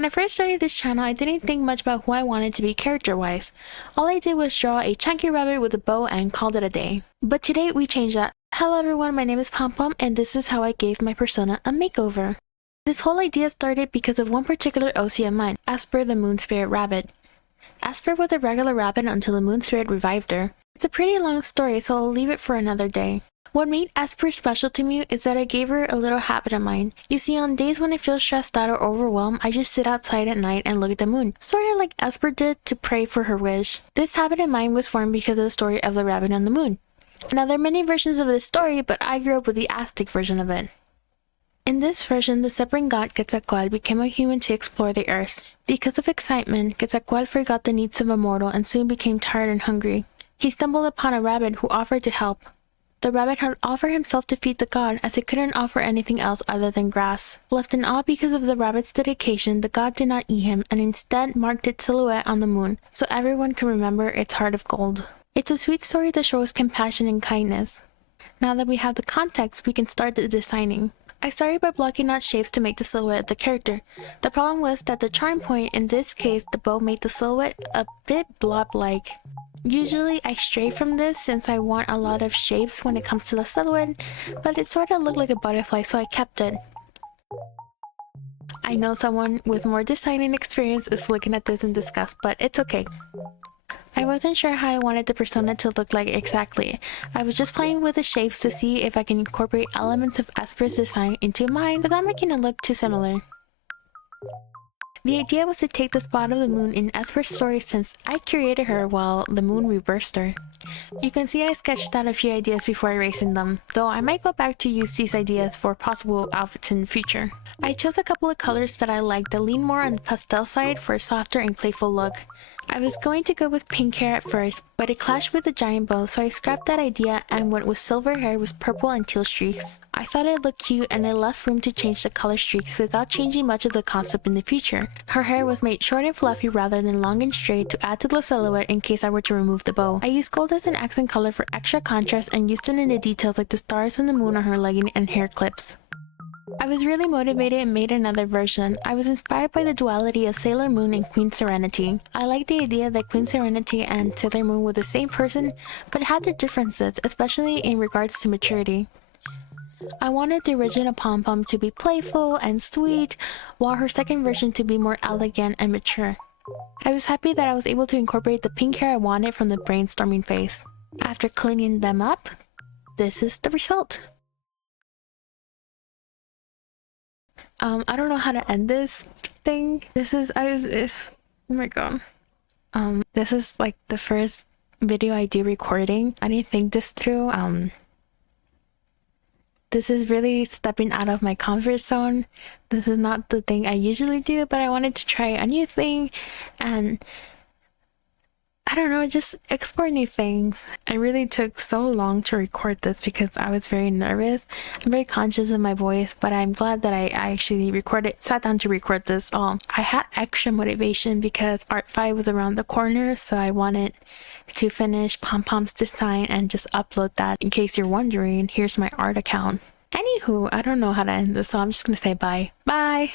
When I first started this channel, I didn't think much about who I wanted to be character-wise. All I did was draw a chunky rabbit with a bow and called it a day. But today we changed that. Hello everyone, my name is Pom Pom and this is how I gave my persona a makeover. This whole idea started because of one particular OC of mine, Asper the Moon Spirit Rabbit. Asper was a regular rabbit until the Moon Spirit revived her. It's a pretty long story, so I'll leave it for another day. What made Asper special to me is that I gave her a little habit of mine. You see, on days when I feel stressed out or overwhelmed, I just sit outside at night and look at the moon, sort of like Asper did, to pray for her wish. This habit of mine was formed because of the story of the rabbit on the moon. Now, there are many versions of this story, but I grew up with the Aztec version of it. In this version, the suffering god Quetzalcoatl became a human to explore the earth. Because of excitement, Quetzalcoatl forgot the needs of a mortal and soon became tired and hungry. He stumbled upon a rabbit who offered to help. The rabbit had offered himself to feed the god, as he couldn't offer anything else other than grass. Left in awe because of the rabbit's dedication, the god did not eat him and instead marked its silhouette on the moon, so everyone can remember its heart of gold. It's a sweet story that shows compassion and kindness. Now that we have the context, we can start the designing. I started by blocking out shapes to make the silhouette of the character. The problem was that the charm point, in this case the bow, made the silhouette a bit blob-like. Usually I stray from this since I want a lot of shapes when it comes to the silhouette, but it sort of looked like a butterfly, so I kept it. I know someone with more designing experience is looking at this in disgust, but it's okay. I wasn't sure how I wanted the persona to look like exactly. I was just playing with the shapes to see if I can incorporate elements of Asper's design into mine without making it look too similar. The idea was to take the spot of the moon in Asper's story since I created her while the moon reversed her. You can see I sketched out a few ideas before erasing them, though I might go back to use these ideas for possible outfits in the future. I chose a couple of colors that I liked that lean more on the pastel side for a softer and playful look. I was going to go with pink hair at first, but it clashed with the giant bow, so I scrapped that idea and went with silver hair with purple and teal streaks. I thought it looked cute and it left room to change the color streaks without changing much of the concept in the future. Her hair was made short and fluffy rather than long and straight to add to the silhouette in case I were to remove the bow. I used gold as an accent color for extra contrast and used it in the details like the stars and the moon on her legging and hair clips. I was really motivated and made another version. I was inspired by the duality of Sailor Moon and Queen Serenity. I liked the idea that Queen Serenity and Sailor Moon were the same person, but had their differences, especially in regards to maturity. I wanted the original Pom Pom to be playful and sweet, while her second version to be more elegant and mature. I was happy that I was able to incorporate the pink hair I wanted from the brainstorming phase. After cleaning them up, this is the result. I don't know how to end this thing. Oh my god. This is like the first video I do recording. I didn't think this through. This is really stepping out of my comfort zone. This is not the thing I usually do, but I wanted to try a new thing and I don't know, just explore new things. I really took so long to record this because I was very nervous. I'm very conscious of my voice, but I'm glad that I actually sat down to record this all. I had extra motivation because Art 5 was around the corner, so I wanted to finish Pom Pom's design and just upload that. In case you're wondering, here's my art account. Anywho, I don't know how to end this, so I'm just gonna say bye. Bye!